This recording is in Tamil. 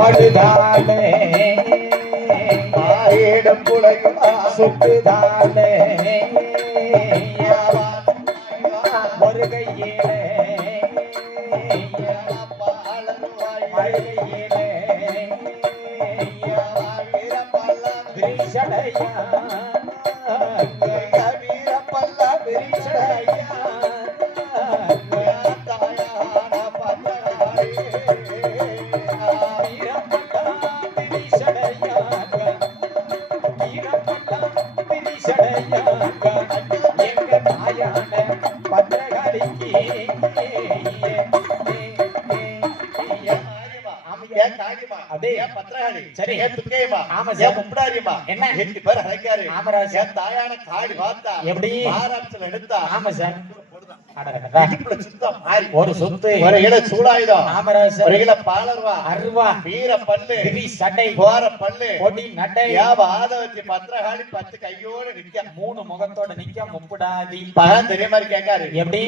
படுதானே ஆயிடம் புலையும் சுட்டுதானே ஒரு கையிலே மழையிலே விரிசடையா வீரப்பல்ல விரிசடையா எங்க தாயான பத்திரகாளிக்கு அதே பத்திரகாளி சரி துக்கையமா ஆமா சார் முப்படாரியமா என்ன 8 பேர் அழைக்காரு ஆமராஜ் என் தாயான காடி பார்த்தா எப்படி ஆரம்பத்துல எடுத்தா ஆமா சார் ஒரு சொத்து ஒரு இல சூடாயுதம் ஆமராஜ் ஒரு இல பாலர்வா அருவா வீர பல்லு சட்டை கோர பல்லு கொடி நடை ஆதவத்தி பத்திரகாளி 10 கையோட நிக்க 3 முகத்தோட நிக்க முப்படாதி பகன் தெரியுமா கேட்காரு எப்படி